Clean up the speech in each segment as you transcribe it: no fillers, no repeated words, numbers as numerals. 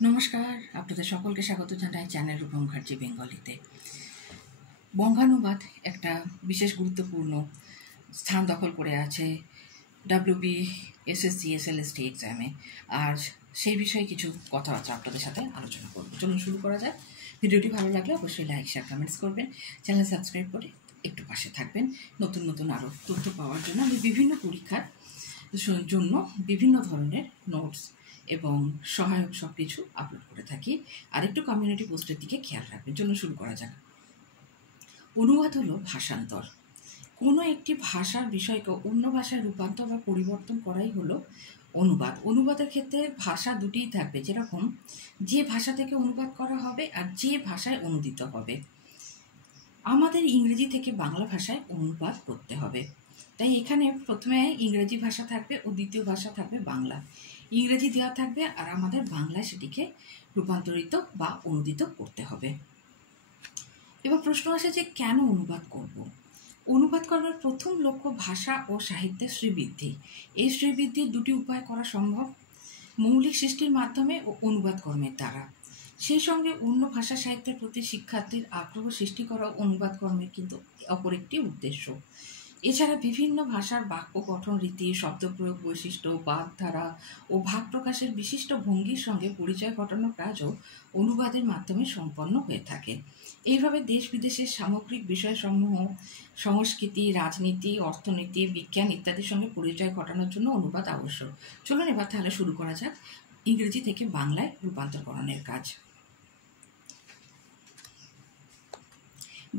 নমস্কার, আপনাদের সকলকে স্বাগত জানাই চ্যানেল রূপম মুখার্জি বেঙ্গলিতে। বঙ্গানুবাদ একটা বিশেষ গুরুত্বপূর্ণ স্থান দখল করে আছে WB, SSC, SLST এক্সামে। আর সেই বিষয়ে কিছু কথাবার্তা আপনাদের সাথে আলোচনা করব। চলুন শুরু করা যায়। ভিডিওটি ভালো লাগলে অবশ্যই লাইক, শেয়ার, কমেন্টস করবেন। চ্যানেল সাবস্ক্রাইব করে একটু পাশে থাকবেন নতুন নতুন আরও তথ্য পাওয়ার জন্য। আমি বিভিন্ন পরীক্ষার জন্য বিভিন্ন ধরনের নোটস এবং সহায়ক সব কিছু আপলোড করে থাকি। আর একটু কমিউনিটি পোস্টের দিকে খেয়াল রাখবেন। চলুন শুরু করা যাক। অনুবাদ হলো ভাষান্তর। কোনো একটি ভাষার বিষয়কে অন্য ভাষায় রূপান্তর বা পরিবর্তন করাই হলো অনুবাদ। অনুবাদের ক্ষেত্রে ভাষা দুটিই থাকবে, যেরকম যে ভাষা থেকে অনুবাদ করা হবে আর যে ভাষায় অনুদিত হবে। আমাদের ইংরেজি থেকে বাংলা ভাষায় অনুবাদ করতে হবে, তাই এখানে প্রথমে ইংরেজি ভাষা থাকবে ও দ্বিতীয় ভাষা থাকবে বাংলা। ইংরেজি দেওয়া থাকবে আর আমাদের বাংলায় সেটিকে রূপান্তরিত বা অনুদিত করতে হবে। এবার প্রশ্ন আসে যে কেন অনুবাদ করব? অনুবাদ করার প্রথম লক্ষ্য ভাষা ও সাহিত্যের শ্রীবৃদ্ধি। এই শ্রীবৃদ্ধির দুটি উপায় করা সম্ভব: মৌলিক সৃষ্টির মাধ্যমে ও অনুবাদ কর্মের দ্বারা। সেই সঙ্গে অন্য ভাষা সাহিত্যের প্রতি শিক্ষার্থীর আগ্রহ সৃষ্টি করা অনুবাদ কর্মের কিন্তু অপর একটি উদ্দেশ্য। এছাড়া বিভিন্ন ভাষার বাক্য গঠন রীতি, শব্দপ্রয়োগ বৈশিষ্ট্য, বাগধারা ও ভাব প্রকাশের বিশিষ্ট ভঙ্গির সঙ্গে পরিচয় ঘটানোর কাজও অনুবাদের মাধ্যমে সম্পন্ন হয়ে থাকে। এইভাবে দেশ বিদেশের সামগ্রিক বিষয়সমূহ, সংস্কৃতি, রাজনীতি, অর্থনীতি, বিজ্ঞান ইত্যাদির সঙ্গে পরিচয় ঘটানোর জন্য অনুবাদ আবশ্যক। চলুন এবার তাহলে শুরু করা যাক ইংরেজি থেকে বাংলায় রূপান্তরকরণের কাজ।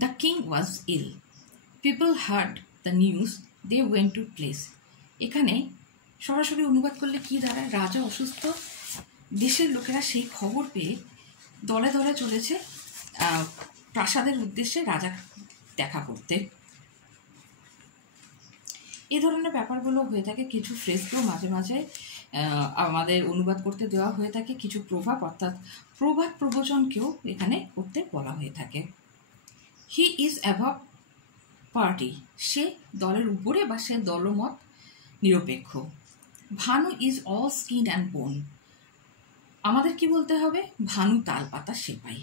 The king was ill. People heard the news, they went to place. এখানে সরাসরি অনুবাদ করলে কি দাঁড়ায়? রাজা অসুস্থ, দেশের লোকেরা সেই খবর পেয়ে দলে দলে চলেছে প্রাসাদের উদ্দেশ্যে রাজা দেখা করতে। এই ধরনের ব্যাপারগুলো হয়ে থাকে। কিছু ফ্রেজকেও মাঝে মাঝে আমাদের অনুবাদ করতে দেওয়া হয়ে থাকে। কিছু প্রভাব অর্থাৎ প্রবাদ প্রবচনকেও এখানে করতে বলা হয়ে থাকে। হি ইজ অ্যাবভ পার্টি, সে দলের উপরে বা সে দলমত নিরপেক্ষ। Bhanu is all skin and bone, আমাদের কি বলতে হবে? ভানু তালপাতা সেপাই।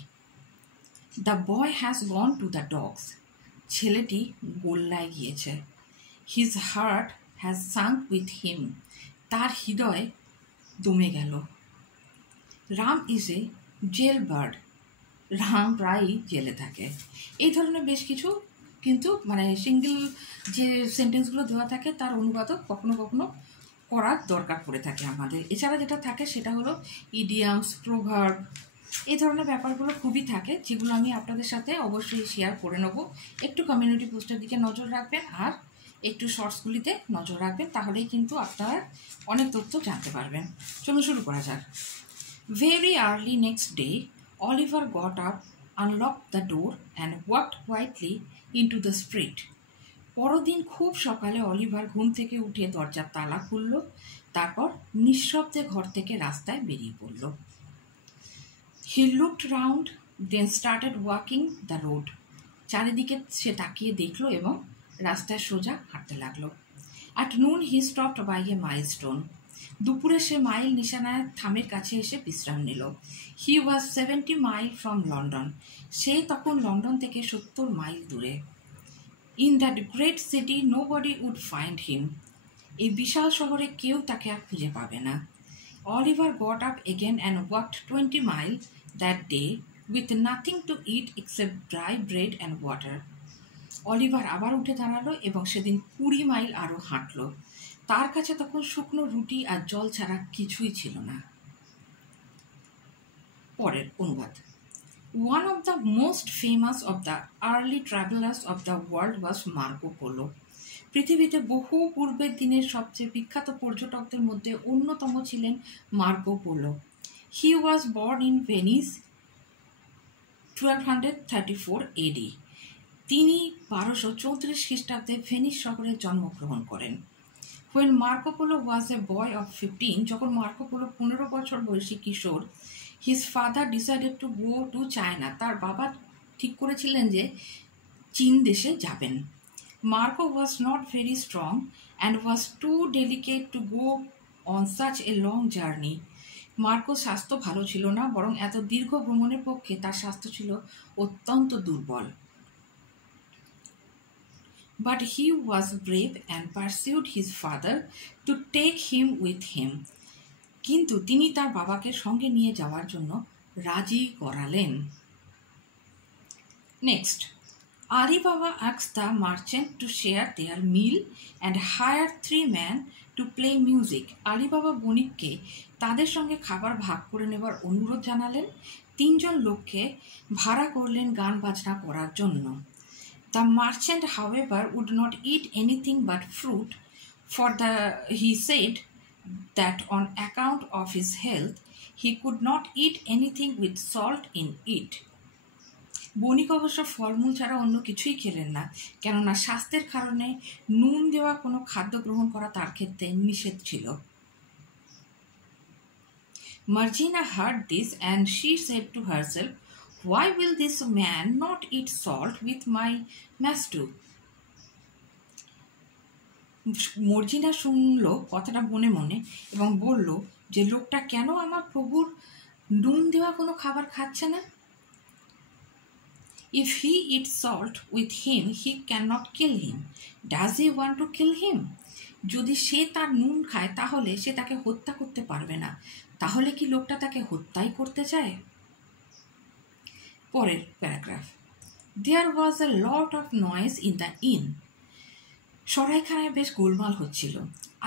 The boy has gone to the dogs, ছেলেটি গোল্লায় গিয়েছে। His heart has sunk with him, তার হৃদয় দমে গেল। Ram is a jail bird, Ram প্রায়ই জেলে থাকে। এই ধরনের বেশ কিছু কিন্তু সিঙ্গেল যে সেন্টেন্সগুলো দেওয়া থাকে তার অনুবাদও কখনো কখনো করার দরকার পড়ে থাকে আমাদের। এছাড়া যেটা থাকে সেটা হলো ইডিয়ামস, প্রভার্ব, এই ধরনের ব্যাপারগুলো খুবই থাকে, যেগুলো আমি আপনাদের সাথে অবশ্যই শেয়ার করে নেব। একটু কমিউনিটি পোস্টের দিকে নজর রাখবেন আর একটু শর্টসগুলিতে নজর রাখবেন, তাহলেই কিন্তু আপনারা অনেক তথ্য জানতে পারবেন। চলুন শুরু করা যাক। Very early next day, Oliver got up, unlocked the door and walked quietly into the street. পরদিন খুব সকালে অলিভার ঘুম থেকে উঠে দরজার তালা খুলল, তারপর নিঃশব্দে ঘর থেকে রাস্তায় বেরিয়ে পড়ল। He looked round, then started walking the road. চারিদিকে সে তাকিয়ে দেখল এবং রাস্তায় সোজা হাঁটতে লাগলো। At noon he stopped by a milestone. দুপুরে সে মাইল নিশানায় থামের কাছে এসে বিশ্রাম নিল। He was 70 miles from London. সে তখন লন্ডন থেকে 70 মাইল দূরে। In that great city nobody would find him. এই বিশাল শহরে কেউ তাকে আর খুঁজে পাবে না। Oliver got up again and walked 20 miles that day with nothing to eat except dry bread and water. Oliver আবার উঠে দাঁড়ালো এবং সেদিন 20 মাইল আরও হাঁটল। তার কাছে তখন শুকনো রুটি আর জল ছাড়া কিছুই ছিল না। পরের অনুবাদ। One of the most famous of the early travelers of the world was Marco Polo. পৃথিবীতে বহু পূর্বের দিনের সবচেয়ে বিখ্যাত পর্যটকদের মধ্যে অন্যতম ছিলেন Marco polo. He was born in Venice 1234 AD. তিনি 1234 খ্রিস্টাব্দে ভেনিস শহরে জন্মগ্রহণ করেন। When Marco Polo was a boy of 15, যখন মার্কো পোলো 15 বছর বয়সী কিশোর, his father decided to go to China. তার বাবা ঠিক করেছিলেন যে চীন দেশে যাবেন। Marco was not very strong and was too delicate to go on such a long journey. মার্কোর স্বাস্থ্য ভালো ছিল না, বরং এত দীর্ঘ ভ্রমণের পক্ষে তার স্বাস্থ্য ছিল অত্যন্ত দুর্বল। But he was brave and pursued his father to take him with him. কিন্তু তিনি তার বাবাকে সঙ্গে নিয়ে যাওয়ার জন্য রাজি করালেন। Next, Alibaba asked the merchant to share their meal and hired 3 men to play music. Ali Baba বণিককে তাদের সঙ্গে খাবার ভাগ করে নেবার অনুরোধ জানালেন, 3 জন লোককে ভাড়া করলেন গান বাজনা করার জন্য। The merchant, however, would not eat anything but fruit, he said that on account of his health, he could not eat anything with salt in it. বণিক অবশ্য ফলমূল ছাড়া অন্য কিছুই খেলেন না, কেননা স্বাস্থ্যের কারণে নুন দেওয়া কোনো খাদ্য গ্রহণ করা তার ক্ষেত্রে নিষেধ ছিল। Margina heard this and she said to herself, "Why will this man not eat salt with my master?" Marjina শুনল কথাটা মনে মনে এবং বলল যে লোকটা কেন আমার প্রভুর নুন দেওয়া কোনো খাবার খাচ্ছে না। If he eats salt with him, he cannot kill him. Does he want to kill him? যদি সে তার নুন খায় তাহলে সে তাকে হত্যা করতে পারবে না, তাহলে কি লোকটা তাকে হত্যাই করতে চায়? পরের paragraph, There was a lot of noise in the inn. সরাইখানায় বেশ গোলমাল হচ্ছিল।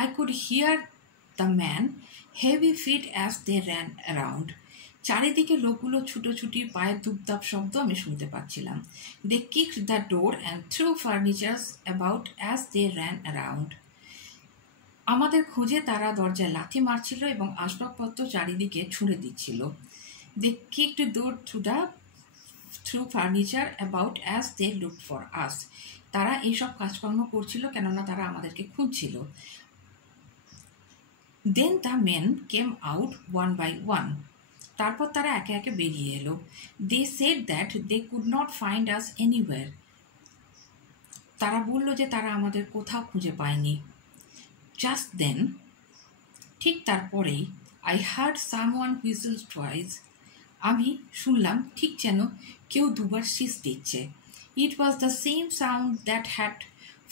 I could hear the men heavy feet as they ran around. চারিদিকে লোকগুলো ছুটোছুটি পায়ের দুপদাপ শব্দ আমি শুনতে পাচ্ছিলাম। They kicked the door and threw furniture about as they ran around. আমাদের খোঁজে তারা দরজায় লাথি মারছিল এবং আসবাবপত্র চারিদিকে ছুঁড়ে দিচ্ছিল। They kicked the door through furniture about as they looked for us. তারা এইসব কাজকর্ম করছিল কেননা তারা আমাদেরকে খুঁজছিল। Then the men came out one by one. তারপর তারা একে একে বেরিয়ে এলো। They said that they could not find us anywhere. তারা বলল যে তারা আমাদের কোথাও খুঁজে পায়নি। Just then, ঠিক তারপরেই, I heard someone whistle twice. আমি শুনলাম ঠিক যেন কেউ দুবার শীষ দিচ্ছে। It was the same sound that had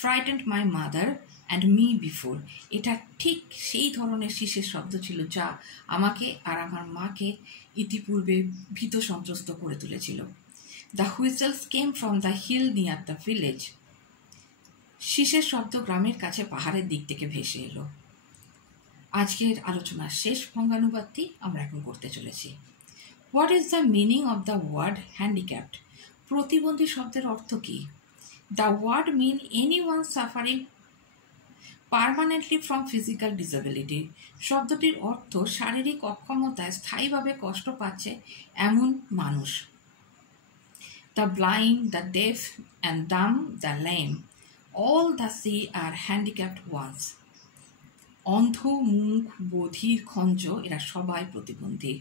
frightened my mother and me before. এটা ঠিক সেই ধরনের শীষের শব্দ ছিল যা আমাকে আর আমার মাকে ইতিপূর্বে ভীত সন্ত্রস্ত করে তুলেছিল। The whistles came from the hill near the village. শীষের শব্দ গ্রামের কাছে পাহাড়ের দিক থেকে ভেসে এলো। আজকের আলোচনার শেষ ভঙ্গানুবাদটি আমরা এখন করতে চলেছি। What is the meaning of the word handicapped? প্রতিবন্ধী শব্দের অর্থ কি? The word mean anyone suffering permanently from physical disability. শব্দটির অর্থ শারীরিক অক্ষমতায় স্থায়ীভাবে কষ্ট পাচ্ছে এমন মানুষ। The blind, the deaf and dumb, the lame, all the see are handicapped ones. অন্ধ, মুখ, বধির, খঞ্জ এরা সবাই প্রতিবন্ধী।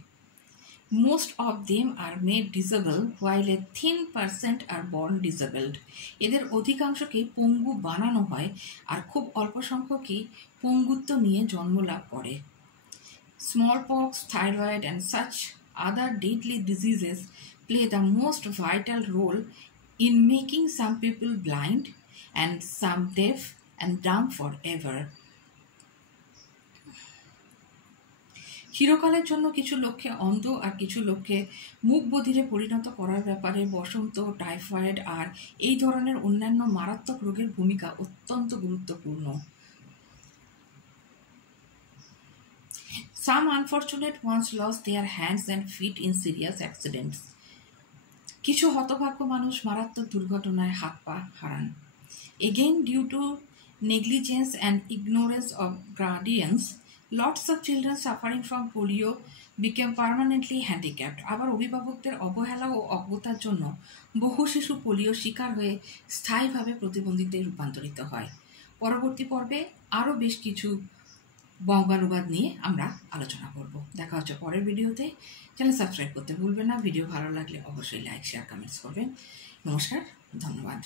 Most of them are made disabled while a thin percent are born disabled. এদের অধিকাংশকেই পঙ্গু বানানো হয় আর খুব অল্প সংখ্যকই পঙ্গুত্ব নিয়ে জন্ম লাভ করে। Smallpox, thyroid and such other deadly diseases play the most vital role in making some people blind and some deaf and dumb forever. চিরকালের জন্য কিছু লোককে অন্ধ আর কিছু লোককে মুখ বধিরে পরিণত করার ব্যাপারে বসন্ত, টাইফয়েড আর এই ধরনের অন্যান্য মারাত্মক রোগের ভূমিকা অত্যন্ত গুরুত্বপূর্ণ। Some unfortunate ones lost their hands and feet in serious accidents. কিছু হতভাগ্য মানুষ মারাত্মক দুর্ঘটনায় হাত পা হারান। Again, due to negligence and ignorance of guardians, lots of children suffering from polio became permanently handicapped. আবার অভিভাবকদের অবহেলা ও অজ্ঞতার জন্য বহু শিশু পোলিও শিকার হয়ে স্থায়ীভাবে প্রতিবন্ধীতে রূপান্তরিত হয়। পরবর্তী পর্বে আরও বেশ কিছু বঙ্গানুবাদ নিয়ে আমরা আলোচনা করব। দেখা হচ্ছে পরের ভিডিওতে। চ্যানেল সাবস্ক্রাইব করতে ভুলবেন না। ভিডিও ভালো লাগলে অবশ্যই লাইক, শেয়ার, কমেন্টস করবেন। নমস্কার, ধন্যবাদ।